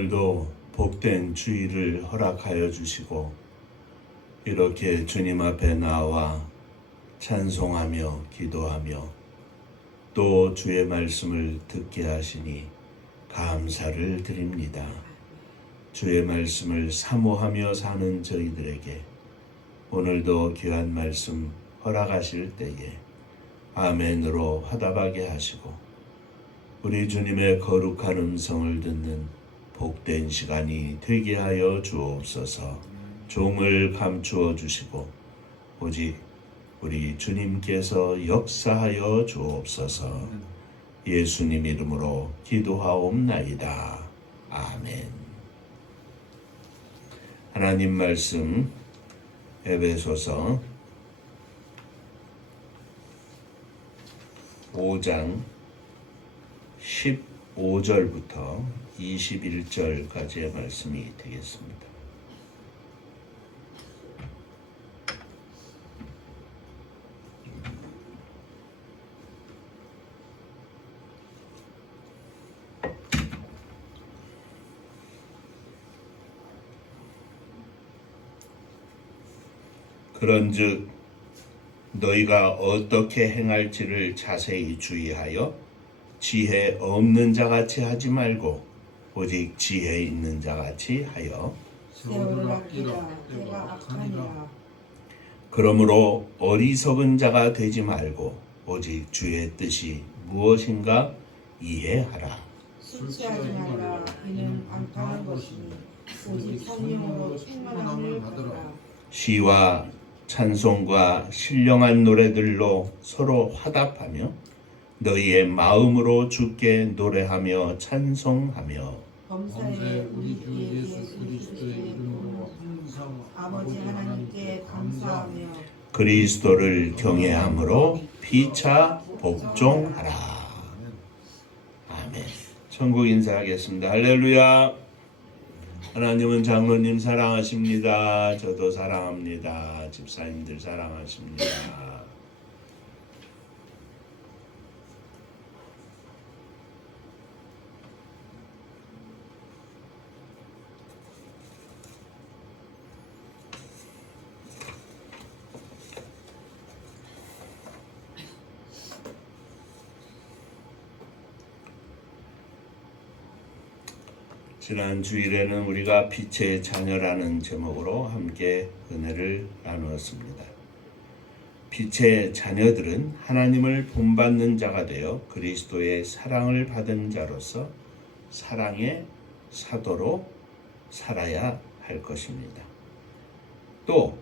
오늘도 복된 주일을 허락하여 주시고 이렇게 주님 앞에 나와 찬송하며 기도하며 또 주의 말씀을 듣게 하시니 감사를 드립니다. 주의 말씀을 사모하며 사는 저희들에게 오늘도 귀한 말씀 허락하실 때에 아멘으로 화답하게 하시고 우리 주님의 거룩한 음성을 듣는 복된 시간이 되게 하여 주옵소서. 종을 감추어 주시고 오직 우리 주님께서 역사하여 주옵소서. 예수님 이름으로 기도하옵나이다. 아멘. 하나님 말씀 에베소서 5장 15절부터 21절까지의 말씀이 되겠습니다. 그런즉 너희가 어떻게 행할지를 자세히 주의하여 지혜 없는 자같이 하지 말고 오직 지혜 있는 자같이 하여 세월을 아끼라 때가 악하니라. 그러므로 어리석은 자가 되지 말고 오직 주의 뜻이 무엇인가 이해하라. 술 취하지 말라. 이는 안타한 것이니 오직 성령으로 충만함을 받으라. 시와 찬송과 신령한 노래들로 서로 화답하며 너희의 마음으로 주께 노래하며 찬송하며 범사에 우리 주 예수 그리스도의 이름으로 항상 아버지 하나님께 감사하며 그리스도를 경외함으로 피차 복종하라. 아멘. 천국 인사하겠습니다. 할렐루야. 하나님은 장로님 사랑하십니다. 저도 사랑합니다. 집사님들 사랑하십니다. 지난 주일에는 우리가 빛의 자녀라는 제목으로 함께 은혜를 나누었습니다. 빛의 자녀들은 하나님을 본받는 자가 되어 그리스도의 사랑을 받은 자로서 사랑의 사도로 살아야 할 것입니다. 또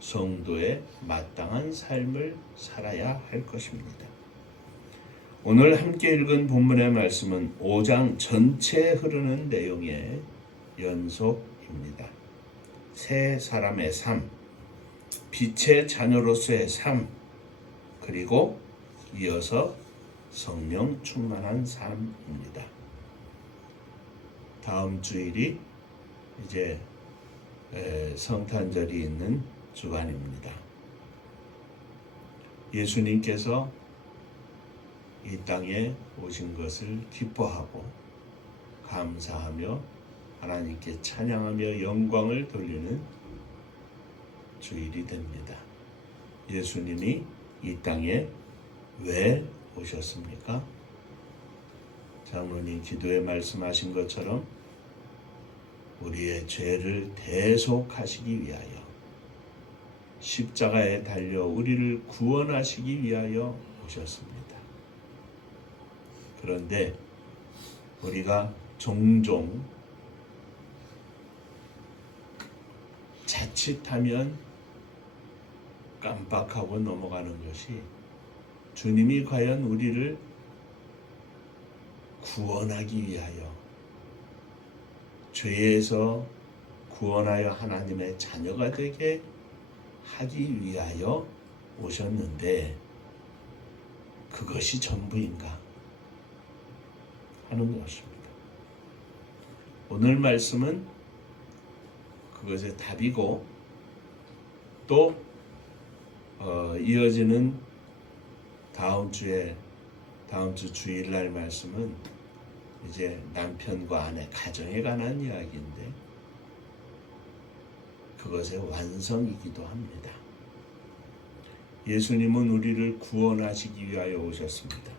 성도의 마땅한 삶을 살아야 할 것입니다. 오늘 함께 읽은 본문의 말씀은 5장 전체에 흐르는 내용의 연속입니다. 새 사람의 삶, 빛의 자녀로서의 삶, 그리고 이어서 성령 충만한 삶입니다. 다음 주일이 이제 성탄절이 있는 주간입니다. 예수님께서 이 땅에 오신 것을 기뻐하고 감사하며 하나님께 찬양하며 영광을 돌리는 주일이 됩니다. 예수님이 이 땅에 왜 오셨습니까? 장로님 기도에 말씀하신 것처럼 우리의 죄를 대속하시기 위하여 십자가에 달려 우리를 구원하시기 위하여 오셨습니다. 그런데 우리가 종종 자칫하면 깜빡하고 넘어가는 것이 주님이 과연 우리를 구원하기 위하여 죄에서 구원하여 하나님의 자녀가 되게 하기 위하여 오셨는데 그것이 전부인가 하는 것입니다. 오늘 말씀은 그것의 답이고 또 이어지는 다음 주 주일날 말씀은 이제 남편과 아내 가정에 관한 이야기인데 그것의 완성이기도 합니다. 예수님은 우리를 구원하시기 위하여 오셨습니다.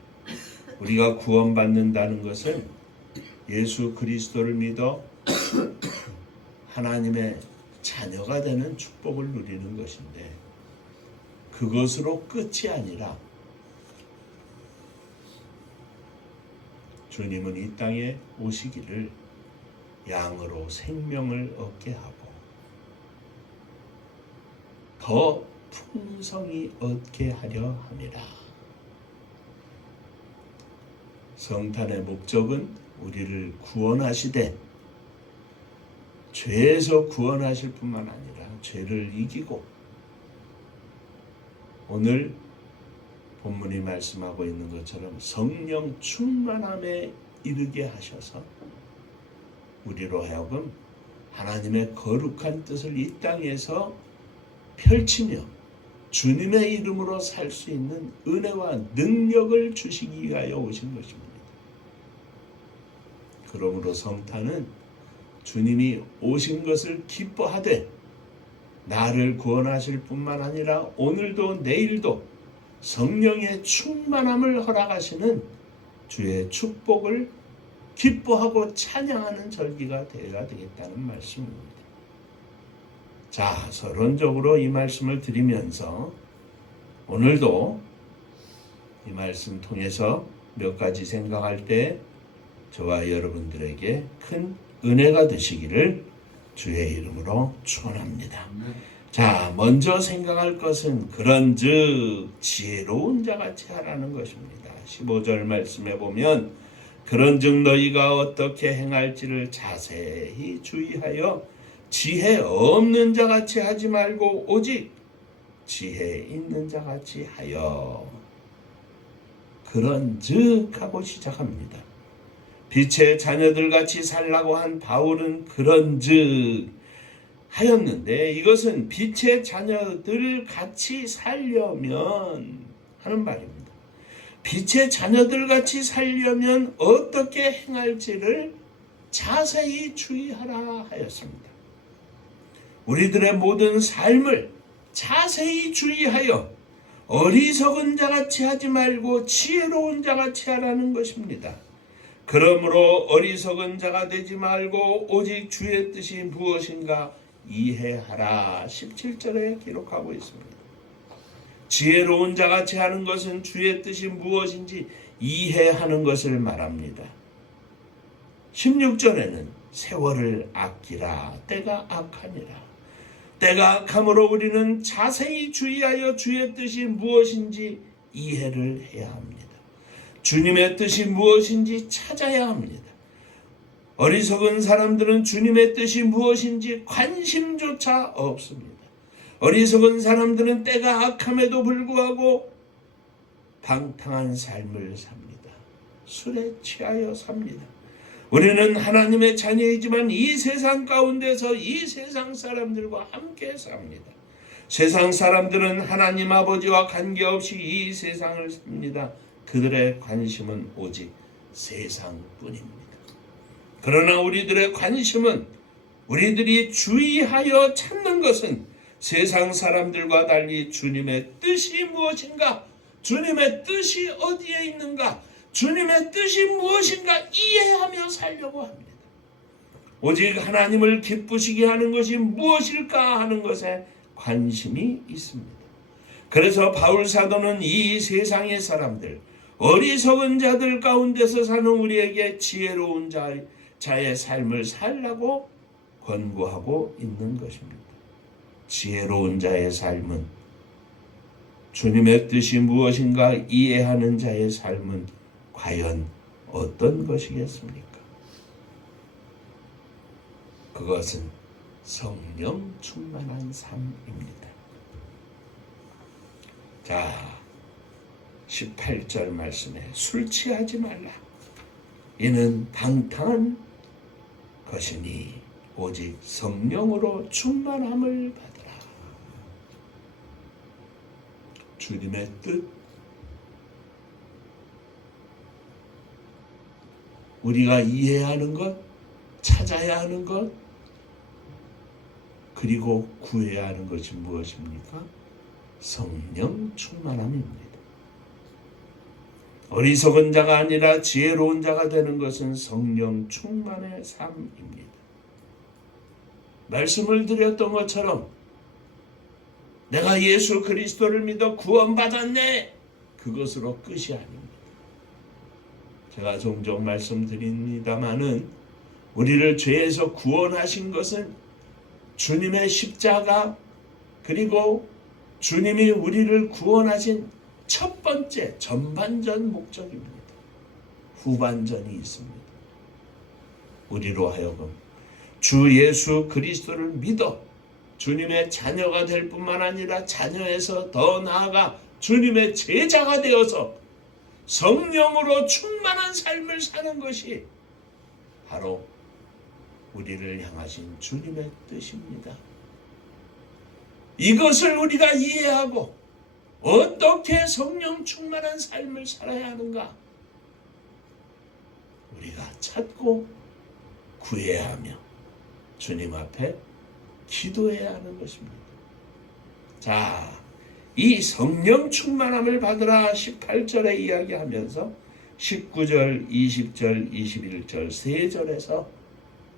우리가 구원받는다는 것은 예수 그리스도를 믿어 하나님의 자녀가 되는 축복을 누리는 것인데 그것으로 끝이 아니라 주님은 이 땅에 오시기를 양으로 생명을 얻게 하고 더 풍성히 얻게 하려 함이라. 성탄의 목적은 우리를 구원하시되 죄에서 구원하실 뿐만 아니라 죄를 이기고 오늘 본문이 말씀하고 있는 것처럼 성령 충만함에 이르게 하셔서 우리로 하여금 하나님의 거룩한 뜻을 이 땅에서 펼치며 주님의 이름으로 살 수 있는 은혜와 능력을 주시기 위하여 오신 것입니다. 그러므로 성탄은 주님이 오신 것을 기뻐하되 나를 구원하실 뿐만 아니라 오늘도 내일도 성령의 충만함을 허락하시는 주의 축복을 기뻐하고 찬양하는 절기가 되어야 되겠다는 말씀입니다. 자, 서론적으로 이 말씀을 드리면서 오늘도 이 말씀 통해서 몇 가지 생각할 때 저와 여러분들에게 큰 은혜가 되시기를 주의 이름으로 축원합니다. 자, 먼저 생각할 것은 그런즉 지혜로운 자같이 하라는 것입니다. 15절 말씀에 보면 그런즉 너희가 어떻게 행할지를 자세히 주의하여 지혜 없는 자같이 하지 말고 오직 지혜 있는 자같이 하여. 그런즉 하고 시작합니다. 빛의 자녀들같이 살라고 한 바울은 그런즉 하였는데 이것은 빛의 자녀들 같이 살려면 하는 말입니다. 빛의 자녀들 같이 살려면 어떻게 행할지를 자세히 주의하라 하였습니다. 우리들의 모든 삶을 자세히 주의하여 어리석은 자같이 하지 말고 지혜로운 자같이 하라는 것입니다. 그러므로 어리석은 자가 되지 말고 오직 주의 뜻이 무엇인가 이해하라. 17절에 기록하고 있습니다. 지혜로운 자같이 하는 것은 주의 뜻이 무엇인지 이해하는 것을 말합니다. 16절에는 세월을 아끼라. 때가 악하니라. 때가 악함으로 우리는 자세히 주의하여 주의 뜻이 무엇인지 이해를 해야 합니다. 주님의 뜻이 무엇인지 찾아야 합니다. 어리석은 사람들은 주님의 뜻이 무엇인지 관심조차 없습니다. 어리석은 사람들은 때가 악함에도 불구하고 방탕한 삶을 삽니다. 술에 취하여 삽니다. 우리는 하나님의 자녀이지만 이 세상 가운데서 이 세상 사람들과 함께 삽니다. 세상 사람들은 하나님 아버지와 관계없이 이 세상을 삽니다. 그들의 관심은 오직 세상뿐입니다. 그러나 우리들의 관심은 우리들이 주의하여 찾는 것은 세상 사람들과 달리 주님의 뜻이 무엇인가, 주님의 뜻이 어디에 있는가, 주님의 뜻이 무엇인가 이해하며 살려고 합니다. 오직 하나님을 기쁘시게 하는 것이 무엇일까 하는 것에 관심이 있습니다. 그래서 바울 사도는 이 세상의 사람들, 어리석은 자들 가운데서 사는 우리에게 지혜로운 자의 삶을 살라고 권고하고 있는 것입니다. 지혜로운 자의 삶은, 주님의 뜻이 무엇인가 이해하는 자의 삶은 과연 어떤 것이겠습니까? 그것은 성령 충만한 삶입니다. 자, 18절 말씀에 술 취하지 말라. 이는 방탕한 것이니 오직 성령으로 충만함을 받으라. 주님의 뜻, 우리가 이해해야 하는 것, 찾아야 하는 것, 그리고 구해야 하는 것이 무엇입니까? 성령 충만함입니다. 어리석은 자가 아니라 지혜로운 자가 되는 것은 성령 충만의 삶입니다. 말씀을 드렸던 것처럼 내가 예수 그리스도를 믿어 구원받았네, 그것으로 끝이 아닙니다. 제가 종종 말씀드립니다마는 우리를 죄에서 구원하신 것은 주님의 십자가, 그리고 주님이 우리를 구원하신 첫 번째 전반전 목적입니다. 후반전이 있습니다. 우리로 하여금 주 예수 그리스도를 믿어 주님의 자녀가 될 뿐만 아니라 자녀에서 더 나아가 주님의 제자가 되어서 성령으로 충만한 삶을 사는 것이 바로 우리를 향하신 주님의 뜻입니다. 이것을 우리가 이해하고 어떻게 성령 충만한 삶을 살아야 하는가, 우리가 찾고 구해야 하며 주님 앞에 기도해야 하는 것입니다. 자, 이 성령 충만함을 받으라 18절에 이야기하면서 19절, 20절, 21절 세 절에서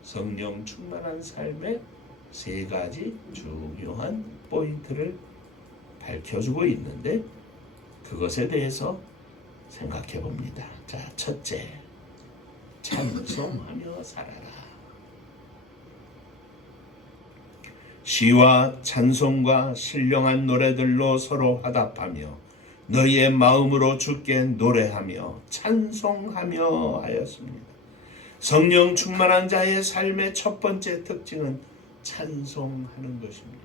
성령 충만한 삶의 세 가지 중요한 포인트를 밝혀주고 있는데, 그것에 대해서 생각해 봅니다. 자, 첫째, 찬송하며 살아라. 시와 찬송과 신령한 노래들로 서로 화답하며 너희의 마음으로 주께 노래하며 찬송하며 하였습니다. 성령 충만한 자의 삶의 첫 번째 특징은 찬송하는 것입니다.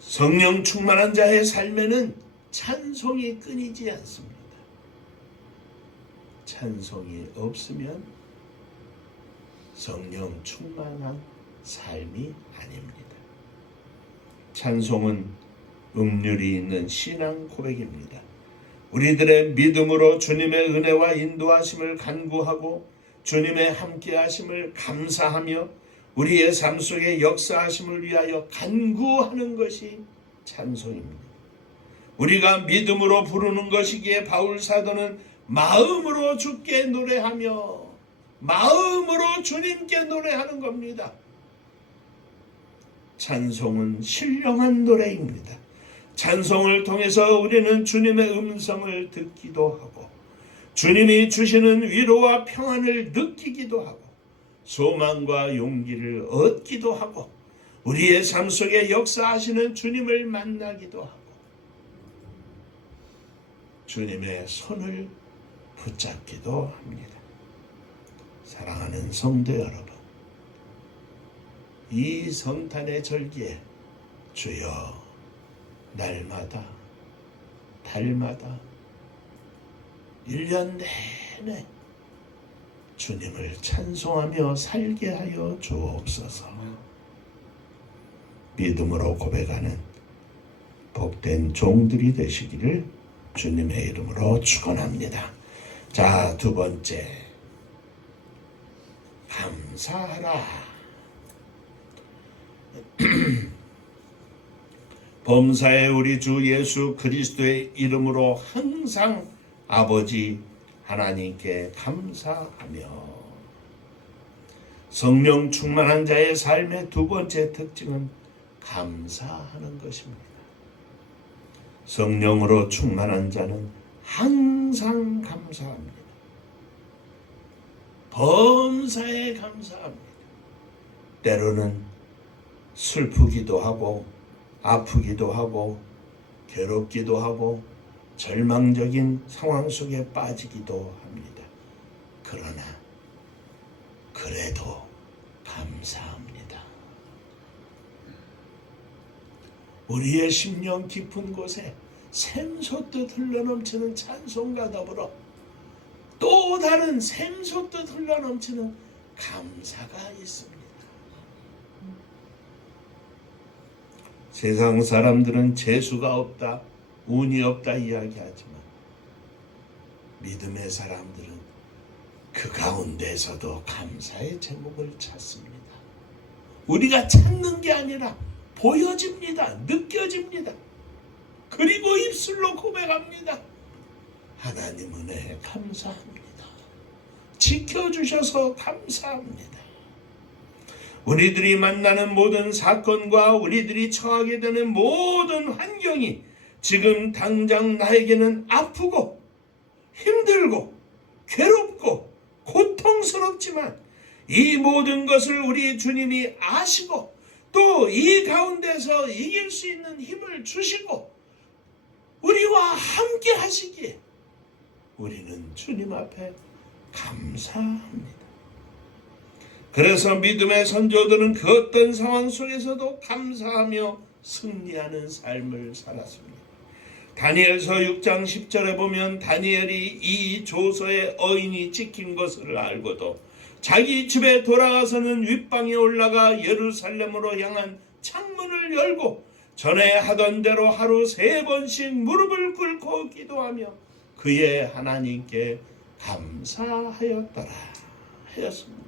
성령 충만한 자의 삶에는 찬송이 끊이지 않습니다. 찬송이 없으면 성령 충만한 삶이 아닙니다. 찬송은 음률이 있는 신앙 고백입니다. 우리들의 믿음으로 주님의 은혜와 인도하심을 간구하고 주님의 함께하심을 감사하며 우리의 삶 속에 역사하심을 위하여 간구하는 것이 찬송입니다. 우리가 믿음으로 부르는 것이기에 바울 사도는 마음으로 주께 노래하며 마음으로 주님께 노래하는 겁니다. 찬송은 신령한 노래입니다. 찬송을 통해서 우리는 주님의 음성을 듣기도 하고 주님이 주시는 위로와 평안을 느끼기도 하고 소망과 용기를 얻기도 하고 우리의 삶 속에 역사하시는 주님을 만나기도 하고 주님의 손을 붙잡기도 합니다. 사랑하는 성도 여러분, 이 성탄의 절기에 주여 날마다 달마다 1년 내내 주님을 찬송하며 살게 하여 주옵소서. 믿음으로 고백하는 복된 종들이 되시기를 주님의 이름으로 축원합니다. 자, 두 번째, 감사하라. 범사에 우리 주 예수 그리스도의 이름으로 항상 아버지 하나님께 감사하며. 성령 충만한 자의 삶의 두 번째 특징은 감사하는 것입니다. 성령으로 충만한 자는 항상 감사합니다. 범사에 감사합니다. 때로는 슬프기도 하고 아프기도 하고 괴롭기도 하고 절망적인 상황 속에 빠지기도 합니다. 그러나 그래도 감사합니다. 우리의 심령 깊은 곳에 샘솟듯 흘러넘치는 찬송과 더불어 또 다른 샘솟듯 흘러넘치는 감사가 있습니다. 세상 사람들은 재수가 없다, 운이 없다 이야기하지만 믿음의 사람들은 그 가운데서도 감사의 제목을 찾습니다. 우리가 찾는 게 아니라 보여집니다. 느껴집니다. 그리고 입술로 고백합니다. 하나님 은혜에 감사합니다. 지켜주셔서 감사합니다. 우리들이 만나는 모든 사건과 우리들이 처하게 되는 모든 환경이 지금 당장 나에게는 아프고 힘들고 괴롭고 고통스럽지만 이 모든 것을 우리 주님이 아시고 또 이 가운데서 이길 수 있는 힘을 주시고 우리와 함께 하시기에 우리는 주님 앞에 감사합니다. 그래서 믿음의 선조들은 그 어떤 상황 속에서도 감사하며 승리하는 삶을 살았습니다. 다니엘서 6장 10절에 보면 다니엘이 이 조서의 어인이 찍힌 것을 알고도 자기 집에 돌아가서는 윗방에 올라가 예루살렘으로 향한 창문을 열고 전에 하던 대로 하루 3번씩 무릎을 꿇고 기도하며 그의 하나님께 감사하였더라 하였습니다.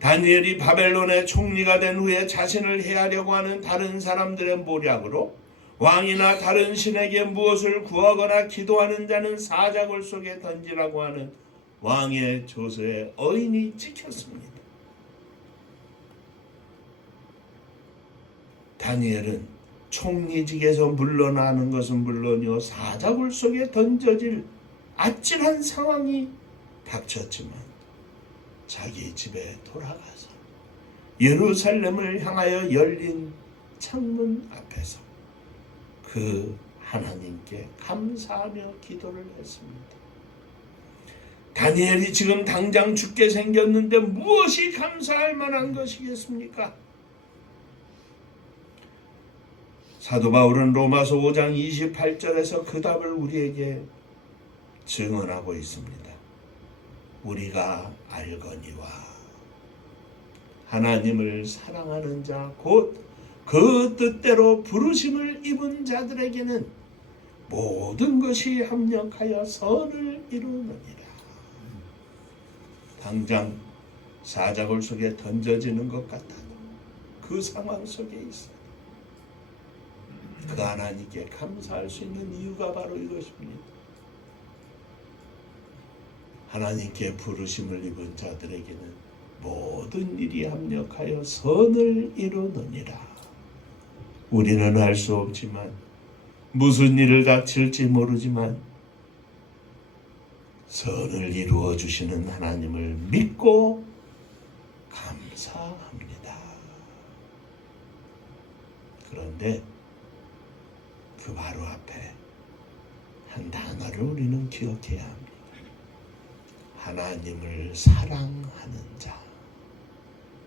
다니엘이 바벨론의 총리가 된 후에 자신을 해하려고 하는 다른 사람들의 모략으로 왕이나 다른 신에게 무엇을 구하거나 기도하는 자는 사자굴 속에 던지라고 하는 왕의 조서에 어인이 찍혔습니다. 다니엘은 총리직에서 물러나는 것은 물론이요 사자굴 속에 던져질 아찔한 상황이 닥쳤지만 자기 집에 돌아가서 예루살렘을 향하여 열린 창문 앞에서 그 하나님께 감사하며 기도를 했습니다. 다니엘이 지금 당장 죽게 생겼는데 무엇이 감사할 만한 것이겠습니까? 사도 바울은 로마서 5장 28절에서 그 답을 우리에게 증언하고 있습니다. 우리가 알거니와 하나님을 사랑하는 자 곧 그 뜻대로 부르심을 입은 자들에게는 모든 것이 합력하여 선을 이루느니라. 당장 사자굴 속에 던져지는 것 같아도 그 상황 속에 있어요. 그 하나님께 감사할 수 있는 이유가 바로 이것입니다. 하나님께 부르심을 입은 자들에게는 모든 일이 합력하여 선을 이루느니라. 우리는 알 수 없지만 무슨 일을 닥칠지 모르지만 선을 이루어 주시는 하나님을 믿고 감사합니다. 그런데 그 바로 앞에 한 단어를 우리는 기억해야 합니다. 하나님을 사랑하는 자,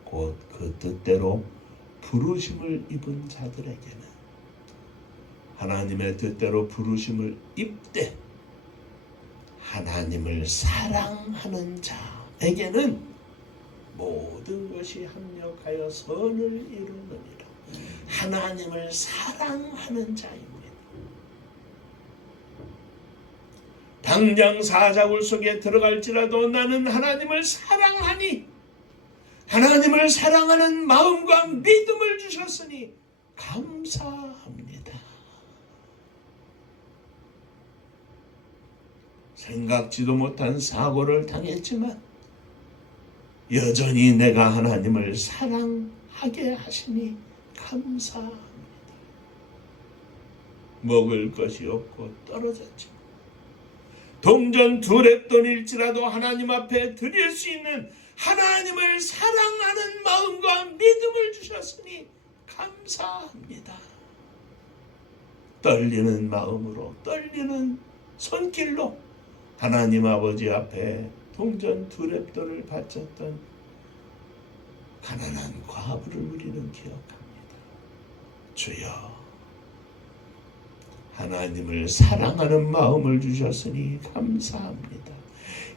곧 그 뜻대로 부르심을 입은 자들에게는 하나님의 뜻대로 부르심을 입되 하나님을 사랑하는 자에게는 모든 것이 합력하여 선을 이루느니라. 하나님을 사랑하는 자입니다. 당장 사자굴 속에 들어갈지라도 나는 하나님을 사랑하니 하나님을 사랑하는 마음과 믿음을 주셨으니 감사합니다. 생각지도 못한 사고를 당했지만 여전히 내가 하나님을 사랑하게 하시니 감사합니다. 먹을 것이 없고 떨어졌지만 동전 2랩돈일지라도 하나님 앞에 드릴 수 있는 하나님을 사랑하는 마음과 믿음을 주셨으니 감사합니다. 떨리는 마음으로 떨리는 손길로 하나님 아버지 앞에 동전 2랩돈을 바쳤던 가난한 과부를 우리는 기억합니다. 주여, 하나님을 사랑하는 마음을 주셨으니 감사합니다.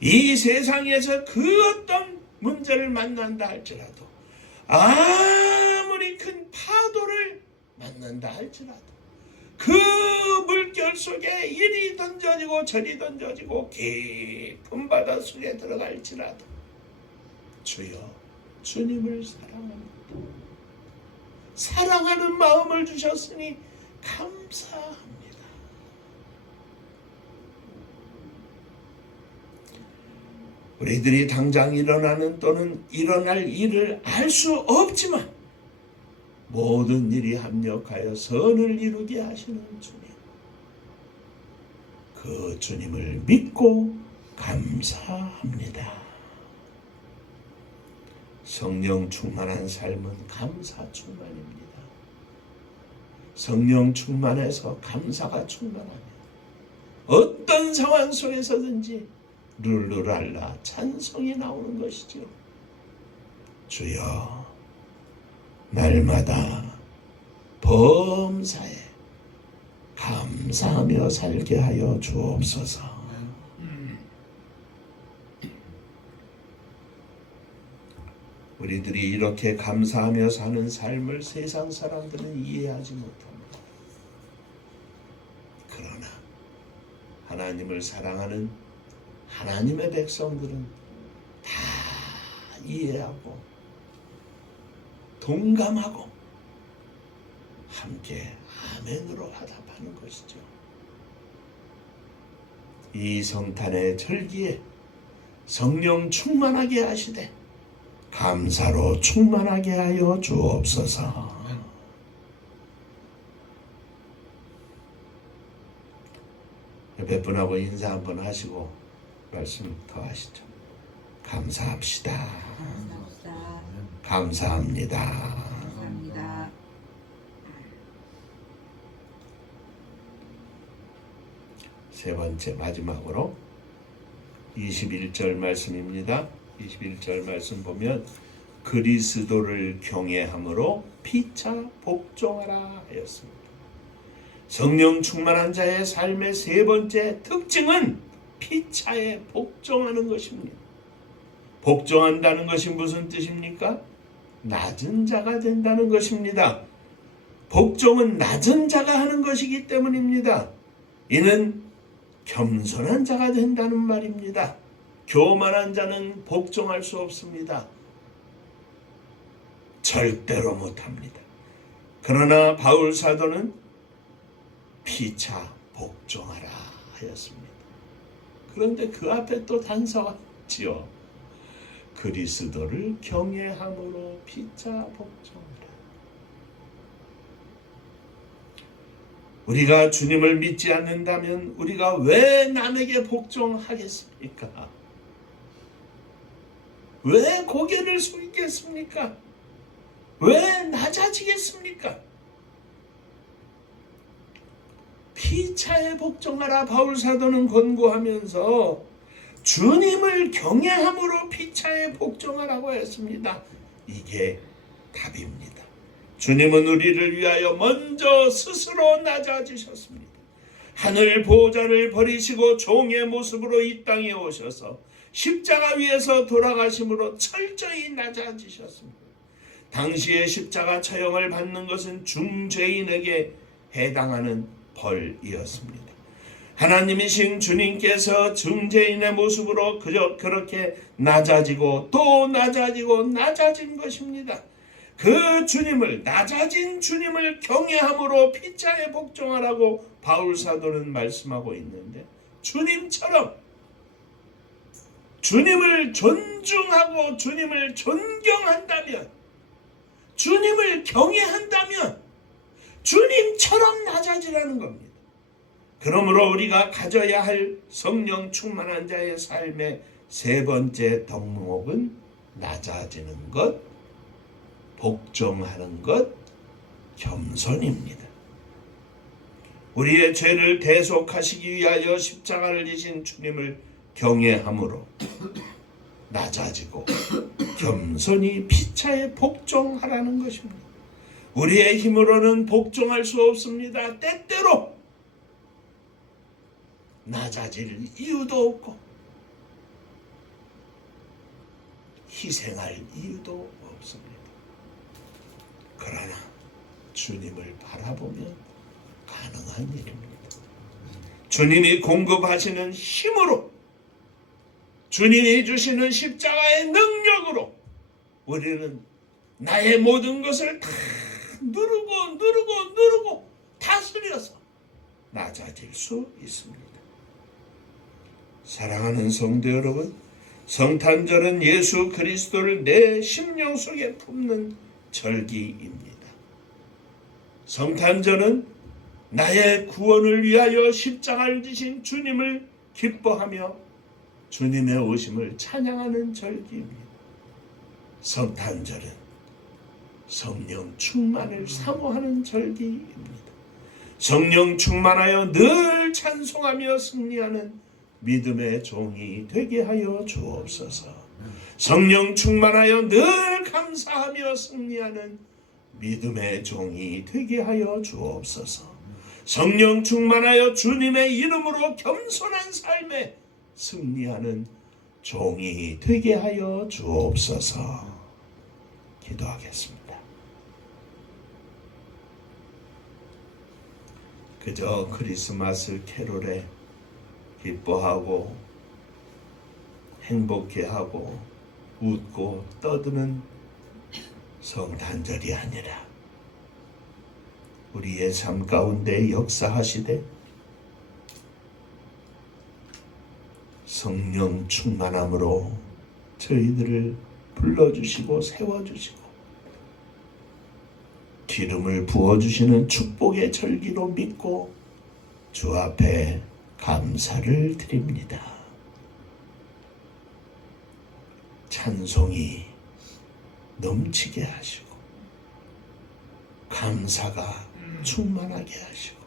이 세상에서 그 어떤 문제를 만난다 할지라도 아무리 큰 파도를 만난다 할지라도 그 물결 속에 이리 던져지고 저리 던져지고 깊은 바다 속에 들어갈지라도 주여 주님을 사랑하는 마음을 주셨으니 감사합니다. 우리들이 당장 일어나는 또는 일어날 일을 알 수 없지만 모든 일이 합력하여 선을 이루게 하시는 주님, 그 주님을 믿고 감사합니다. 성령 충만한 삶은 감사 충만입니다. 성령 충만해서 감사가 충만하면 어떤 상황 속에서든지 룰루랄라 찬송이 나오는 것이죠. 주여 날마다 범사에 감사하며 살게 하여 주옵소서. 우리들이 이렇게 감사하며 사는 삶을 세상 사람들은 이해하지 못합니다. 그러나 하나님을 사랑하는 하나님의 백성들은 다 이해하고 동감하고 함께 아멘으로 화답하는 것이죠. 이 성탄의 절기에 성령 충만하게 하시되 감사로 충만하게 하여 주옵소서. 옆에 분하고 인사 한번 하시고 말씀 더 하시죠. 감사합시다. 감사합니다. 감사합니다. 세 번째 마지막으로 21절 말씀입니다. 21절 말씀 보면 그리스도를 경외함으로 피차 복종하라 하였습니다. 성령 충만한 자의 삶의 세 번째 특징은 피차에 복종하는 것입니다. 복종한다는 것이 무슨 뜻입니까? 낮은 자가 된다는 것입니다. 복종은 낮은 자가 하는 것이기 때문입니다. 이는 겸손한 자가 된다는 말입니다. 교만한 자는 복종할 수 없습니다. 절대로 못합니다. 그러나 바울 사도는 피차 복종하라 하였습니다. 그런데 그 앞에 또 단서가 있지요. 그리스도를 경외함으로 피차 복종하라. 우리가 주님을 믿지 않는다면 우리가 왜 남에게 복종하겠습니까? 왜 고개를 숙이겠습니까? 왜 낮아지겠습니까? 피차에 복종하라 바울 사도는 권고하면서 주님을 경외함으로 피차에 복종하라고 했습니다. 이게 답입니다. 주님은 우리를 위하여 먼저 스스로 낮아지셨습니다. 하늘 보좌를 버리시고 종의 모습으로 이 땅에 오셔서 십자가 위에서 돌아가심으로 철저히 낮아지셨습니다. 당시에 십자가 처형을 받는 것은 중죄인에게 해당하는 벌이었습니다. 하나님이신 주님께서 중죄인의 모습으로 그렇게 낮아지고 또 낮아지고 낮아진 것입니다. 그 주님을, 낮아진 주님을 경외함으로 피차에 복종하라고 바울 사도는 말씀하고 있는데, 주님처럼 주님을 존중하고 주님을 존경한다면, 주님을 경외한다면 주님처럼 낮아지라는 겁니다. 그러므로 우리가 가져야 할 성령 충만한 자의 삶의 세 번째 덕목은 낮아지는 것, 복종하는 것, 겸손입니다. 우리의 죄를 대속하시기 위하여 십자가를 지신 주님을 경외함으로 낮아지고 겸손히 피차에 복종하라는 것입니다. 우리의 힘으로는 복종할 수 없습니다. 때때로 낮아질 이유도 없고 희생할 이유도 없습니다. 그러나 주님을 바라보면 가능한 일입니다. 주님이 공급하시는 힘으로, 주님이 주시는 십자가의 능력으로 우리는 나의 모든 것을 다 누르고 다스려서 낮아질 수 있습니다. 사랑하는 성도 여러분, 성탄절은 예수 그리스도를 내 심령 속에 품는 절기입니다. 성탄절은 나의 구원을 위하여 십자가를 지신 주님을 기뻐하며 주님의 오심을 찬양하는 절기입니다. 성탄절은 성령 충만을 사모하는 절기입니다. 성령 충만하여 늘 찬송하며 승리하는 믿음의 종이 되게 하여 주옵소서. 성령 충만하여 늘 감사하며 승리하는 믿음의 종이 되게 하여 주옵소서. 성령 충만하여 주님의 이름으로 겸손한 삶에 승리하는 종이 되게 하여 주옵소서. 기도하겠습니다. 그저 크리스마스 캐롤에 기뻐하고 행복해하고 웃고 떠드는 성탄절이 아니라 우리의 삶 가운데 역사하시되 성령 충만함으로 저희들을 불러주시고 세워주시고 기름을 부어주시는 축복의 절기로 믿고 주 앞에 감사를 드립니다. 찬송이 넘치게 하시고 감사가 충만하게 하시고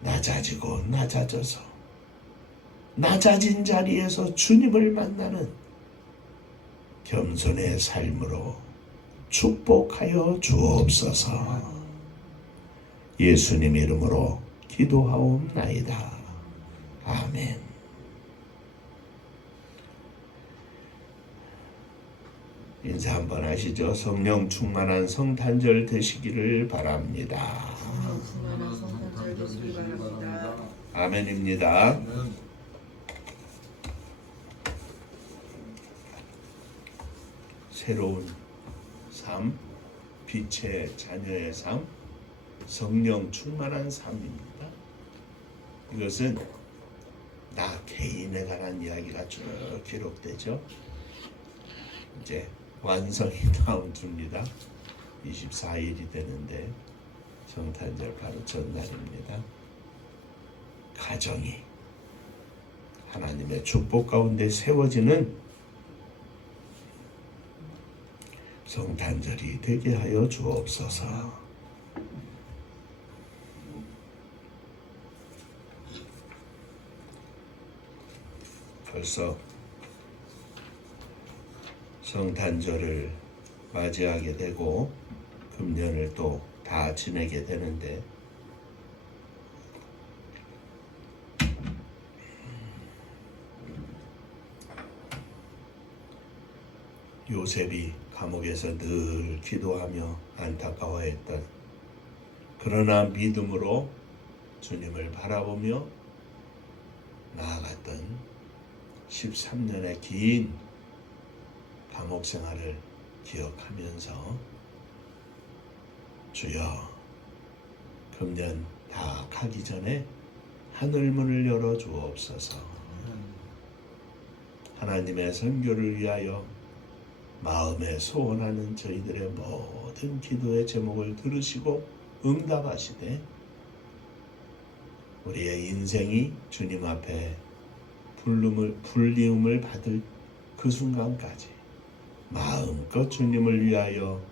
낮아지고 낮아져서 낮아진 자리에서 주님을 만나는 겸손의 삶으로 축복하여 주옵소서. 예수님 이름으로 기도하옵나이다. 아멘. 인사 한번 하시죠. 성령 충만한 성탄절 되시기를 바랍니다. 성령 충만한 성탄절 되시기 바랍니다. 아멘입니다. 새로운 삶, 빛의 자녀의 삶, 성령 충만한 삶입니다. 이것은 나 개인에 관한 이야기가 쭉 기록되죠. 이제 완성이 다음 주입니다. 24일이 되는데 성탄절 바로 전날입니다. 가정이 하나님의 축복 가운데 세워지는 성탄절이 되게 하여 주옵소서. 벌써 성탄절을 맞이하게 되고 금년을 또 다 지내게 되는데 요셉이 감옥에서 늘 기도하며 안타까워했던 그러나 믿음으로 주님을 바라보며 나아갔던 13년의 긴 감옥 생활을 기억하면서 주여 금년 다 가기 전에 하늘문을 열어 주옵소서. 하나님의 선교를 위하여 마음에 소원하는 저희들의 모든 기도의 제목을 들으시고 응답하시되 우리의 인생이 주님 앞에 불리움을 받을 그 순간까지 마음껏 주님을 위하여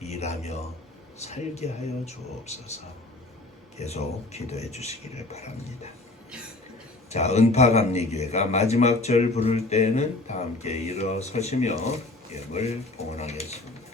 일하며 살게 하여 주옵소서. 계속 기도해 주시기를 바랍니다. 자, 은파감리교회가 마지막 절 부를 때에는 다 함께 일어서시며 예물 봉헌하겠습니다.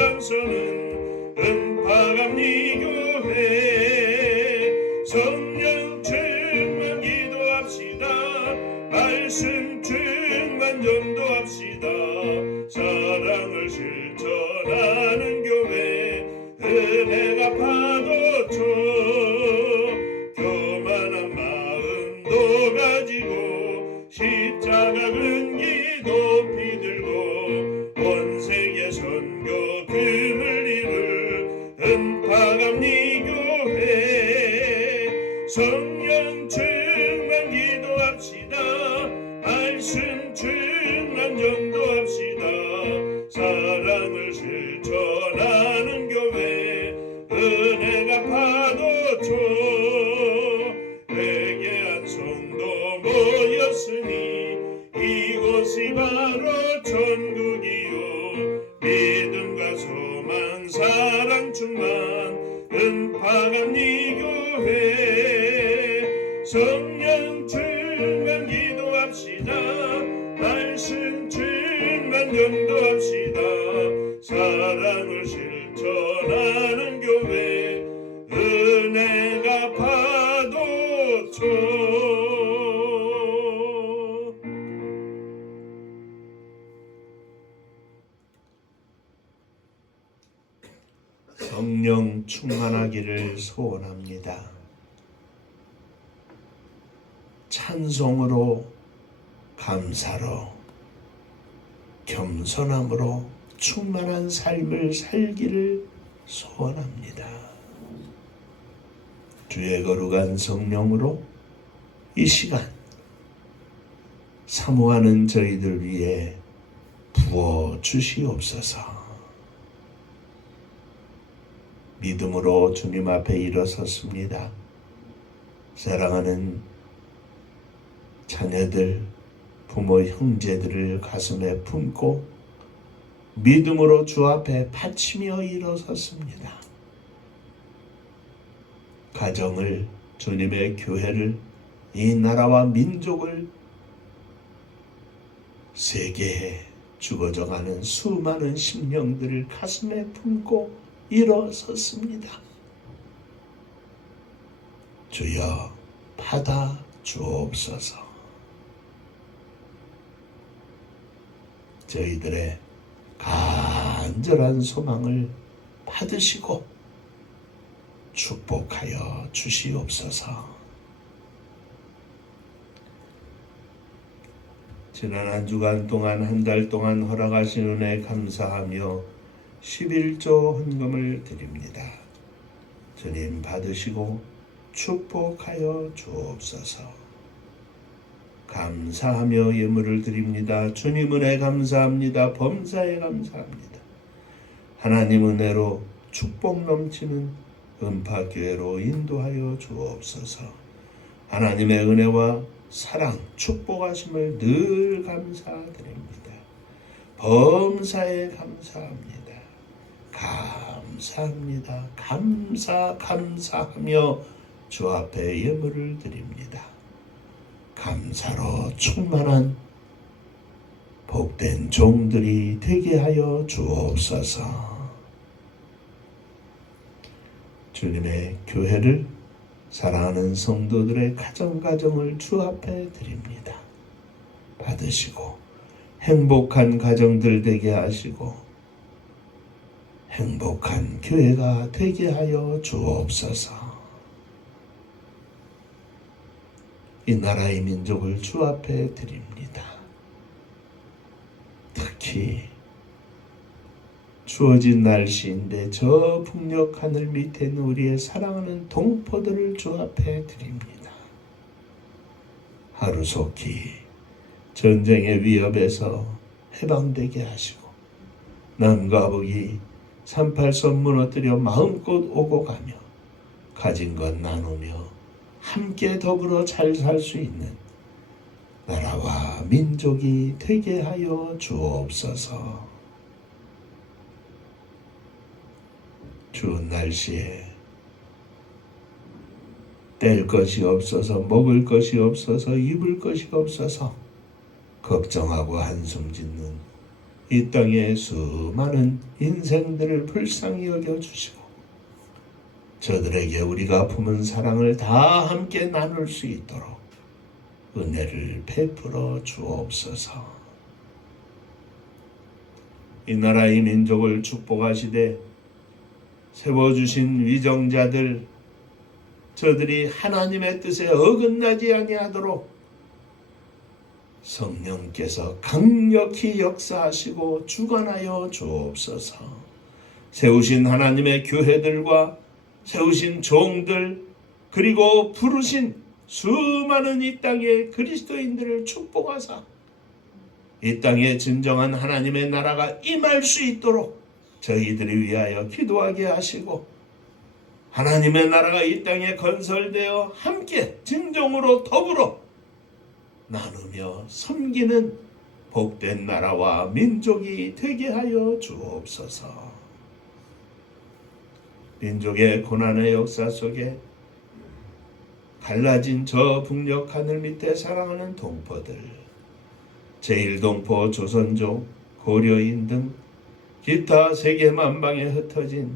앞장서는 은파감리교회 성령 충만 기도합시다. 말씀 충만 전도합시다. 사랑을 실천하는 교회 은혜가 파도쳐 교만한 마음도 가지고 십자가 근기 높이 들고 온 세계 선교 금을 이룰 은파감리교회 성령 충만 기도합시다. 말씀 충만 전도합시다. 사랑을 실천하는 교회 은혜가 파도쳐 회개한 성도 모였으니 이곳이 바로 천국이요 믿음과 소망 사랑 충만 은파감리교회 성령 충만 기도합시다. 말씀 충만 전도합시다. 사랑을 실천하는 교회 은혜가 파도쳐 성령 충만하기를 소원합니다. 찬송으로, 감사로, 겸손함으로 충만한 삶을 살기를 소원합니다. 주의 거룩한 성령으로 이 시간 사모하는 저희들 위해 부어 주시옵소서. 믿음으로 주님 앞에 일어섰습니다. 사랑하는 자녀들, 부모, 형제들을 가슴에 품고 믿음으로 주 앞에 바치며 일어섰습니다. 가정을, 주님의 교회를, 이 나라와 민족을, 세계에 죽어져가는 수많은 심령들을 가슴에 품고 일어섰습니다. 주여 받아 주옵소서. 저희들의 간절한 소망을 받으시고 축복하여 주시옵소서. 지난 한 주간 동안, 한 달 동안 허락하신 은혜 감사하며 11조 헌금을 드립니다. 주님 받으시고 축복하여 주옵소서. 감사하며 예물을 드립니다. 주님 은혜 감사합니다. 범사에 감사합니다. 하나님 은혜로 축복 넘치는 은파교회로 인도하여 주옵소서. 하나님의 은혜와 사랑, 축복하심을 늘 감사드립니다. 범사에 감사합니다. 감사합니다. 감사하며 주 앞에 예물을 드립니다. 감사로 충만한 복된 종들이 되게 하여 주옵소서. 주님의 교회를 사랑하는 성도들의 가정을 주 앞에 드립니다. 받으시고 행복한 가정들 되게 하시고 행복한 교회가 되게 하여 주옵소서. 이 나라의 민족을 주 앞에 드립니다. 특히 추워진 날씨인데 저 북녘 하늘 밑에 있는 우리의 사랑하는 동포들을 주 앞에 드립니다. 하루속히 전쟁의 위협에서 해방되게 하시고 남과 북이 38선 무너뜨려 마음껏 오고 가며 가진 것 나누며 함께 더불어 잘 살 수 있는 나라와 민족이 되게 하여 주옵소서. 추운 날씨에 뗄 것이 없어서, 먹을 것이 없어서, 입을 것이 없어서 걱정하고 한숨 짓는 이 땅의 수많은 인생들을 불쌍히 여겨주시고 저들에게 우리가 품은 사랑을 다 함께 나눌 수 있도록 은혜를 베풀어 주옵소서. 이 나라 이 민족을 축복하시되 세워주신 위정자들, 저들이 하나님의 뜻에 어긋나지 아니하도록 성령께서 강력히 역사하시고 주관하여 주옵소서. 세우신 하나님의 교회들과 세우신 종들, 그리고 부르신 수많은 이 땅의 그리스도인들을 축복하사 이 땅에 진정한 하나님의 나라가 임할 수 있도록 저희들을 위하여 기도하게 하시고, 하나님의 나라가 이 땅에 건설되어 함께 진정으로 더불어 나누며 섬기는 복된 나라와 민족이 되게 하여 주옵소서. 민족의 고난의 역사 속에 갈라진 저 북녘 하늘 밑에 사랑하는 동포들, 제1동포 조선족, 고려인 등 기타 세계 만방에 흩어진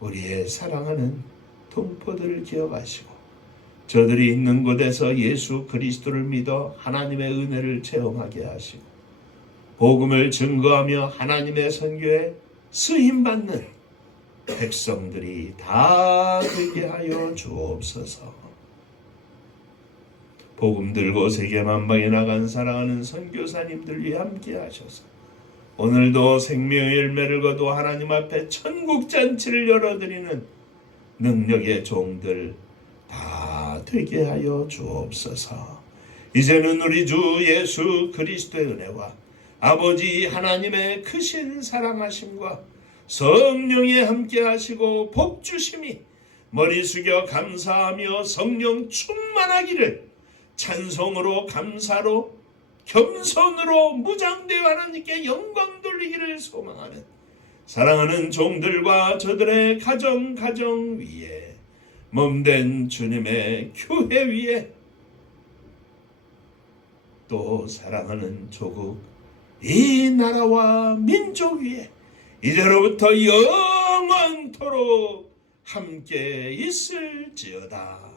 우리의 사랑하는 동포들을 기억하시고, 저들이 있는 곳에서 예수 그리스도를 믿어 하나님의 은혜를 체험하게 하시고 복음을 증거하며 하나님의 선교에 쓰임받는 백성들이 다 되게 하여 주옵소서. 복음 들고 세계 만방에 나간 사랑하는 선교사님들 위해 함께 하셔서 오늘도 생명의 열매를 거두어 하나님 앞에 천국 잔치를 열어드리는 능력의 종들 다 되게 하여 주옵소서. 이제는 우리 주 예수 그리스도의 은혜와 아버지 하나님의 크신 사랑하심과 성령이 함께 하시고 복주심이 머리 숙여 감사하며 성령 충만하기를 찬송으로 감사로 겸손으로 무장되어 하나님께 영광 돌리기를 소망하는 사랑하는 종들과 저들의 가정 위에 몸된 주님의 교회 위에 또 사랑하는 조국 이 나라와 민족 위에 이제로부터 영원토록 함께 있을지어다.